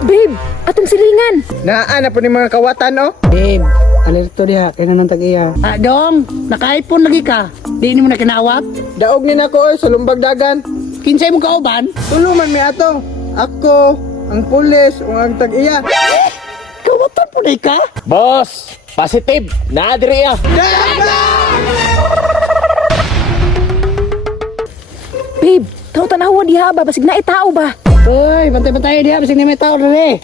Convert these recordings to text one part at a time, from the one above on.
Babe, atong silingan. Naa na po ni mga kawatan, oh. Babe, alerto diha, kaya nang tag-iya. Dong, naka-iPhone lagi ka. Di mo na kinawat. Daog ni nako, oy, sa lumbag dagan. Kinsay mo kauban? Tuluman mi ato. Ako, ang pulis, o ang tag-iya. Kawatan po na ka? Boss, positive. Naadiri ah. Babe, tao tanawa diha ba? Basig na itao ba? Uy, bantay-bantay diha. Basig na may tao rin eh.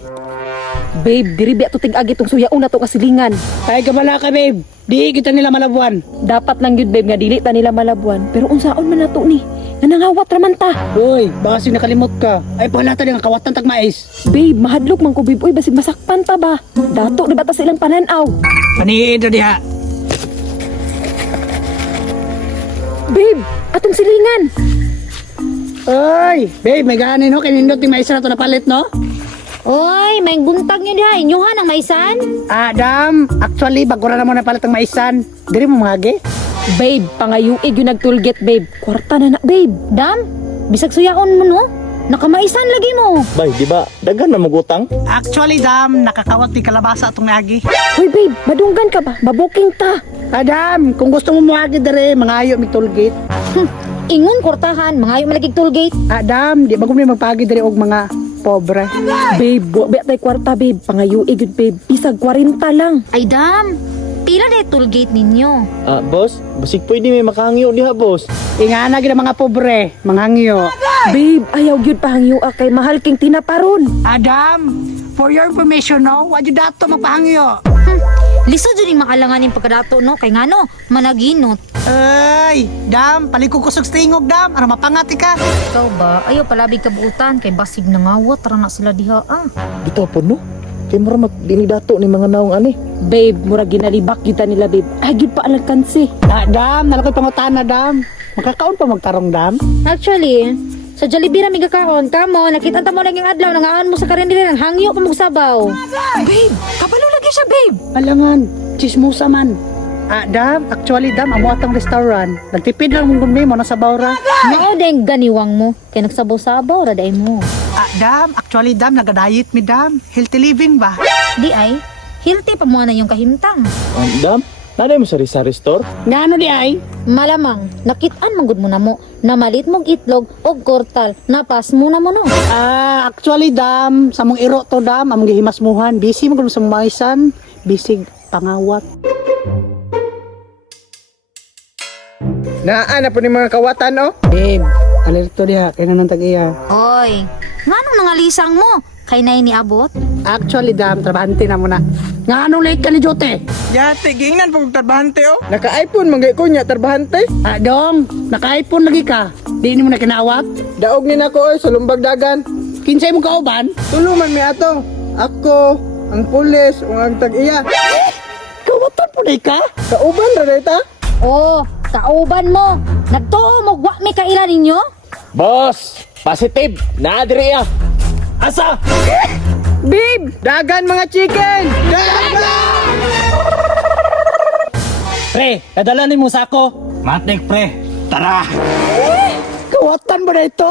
Babe, diri biya to tig-agi tong suyaon na to kasilingan. Ay, kabala ka, babe. Di kita nila malabuan. Dapat lang yun, babe, nga dili ta nila malabuan. Pero unsaon man nato ni? Nanangawat raman ta. Uy, baka sing nakalimot ka. Ay, pahalata din ang kawatan tagmais. Babe, mahadlok man ko, babe. Uy, basig masakpan ta ba? Dato, di ba ta silang pananaw? Paniin na diha. Babe, atong silingan. Uy, babe, may ganin no? Kinindot yung maisra to na palit, no? Oy, may buntag niyo diha. Inyuhan ang maisan. Dam, actually, bago na naman na palit ang maisan. Diri mo mangagi? Babe, pangayuig yung nagtulget, babe. Kwarta na na, babe. Dam, bisag suyaon mo no. Nakamaisan lagi mo. Bay, di ba? Dagan na magutang. Actually, Dam, nakakawat ni kalabasa itong agi. Hoy, babe, madunggan ka ba? Mabuking ta. Dam, kung gusto mo mangagi dere, mangayo mi tollgate. Ingon kortahan, mangayo malagig tollgate. Dam, di ba kung may magpagi dere og mga pobre? Babe, buwak tay kwarta, babe. Pangayuig yun, babe. Bisag 40 lang. Ay dam, pila na tollgate ninyo. Boss, basig pwede may makahangyo diha, boss. Ingana gid ang mga pobre, manghangyo. Babe, ayaw gyud pahangyo kay mahal king tinaparon. Dam, for your information, no, wadi dato magpahangyo. Lisod jud ning makalangan ning pagkadato no kay ngano managinot. Ay, Dam, paliko ko sa tingog, Dam. Ano mapangati ka? Ikaw ba? Ayaw palabig kabuutan kay basig nangawat ra na sila diha ah. Bitaw po no. Kay mura dinidato ni mga naong ani. Babe, mura ginalibak gyud ta nila, babe. Ay gyud pa alang kansi. Dam, nalakoy pangutana, Dam. Magkakaon pa magtarong, Dam. Actually, sa Jollibee ra migakaon kamo nakita ta mo lang yung adlaw nangaan mo sa karindere nang hangyo pa magsabaw. Babe, kabalo lagi siya, babe. Alangan, chismosa man. Dam, actually, Dam, amo atang restaurant. Nagtipid lang mong gumi mo na sa bawra. Mao deng ganiwang mo kay nagsabaw-sabaw ra day mo. Dam, actually, Dam, nagadiet mi, Dam. Healthy living ba? Di ay healthy pa mo na yung kahimtang. Dam, naday mo sa Rizal Store? Ngano di ay? Malamang nakit-an manggod mo na mo na malit mong itlog og kortal napas mo na mo no. Actually, Dam, sa mong iro to, Dam, among gihimasmuhan. Busy mo kung sa maisan. Busy pangawat. Naa na po ni mga kawatan, oh. Babe, alerto diha, kaya nang tag-iya. Oy, nganong nangalisang mo? Kay nay ni abot? Actually, Dam, trabahante na mo na. Ngano late ka ni Jote? Yate, gingnan po tarbahante, oh. Naka-iPhone, manggay ko niya, tarbahante. Dong, naka-iPhone lagi ka. Di mo na kinawat. Daog ni nako, oy, sa lumbag dagan. Kinsay mo kauban? Tuluman mi ato. Ako, ang pulis, o ang tag-iya. Kawatan po na ka? Kauban, radeta. Oh, kauban mo. Nagtuo mo wa mi kaila ninyo? Boss, positive. Naadiri ah. Asa? Babe, dagan mga chicken. Dagan! Pre, dadalanin mo sa ako. Matik, pre. Tara! Kawatan mo na ito?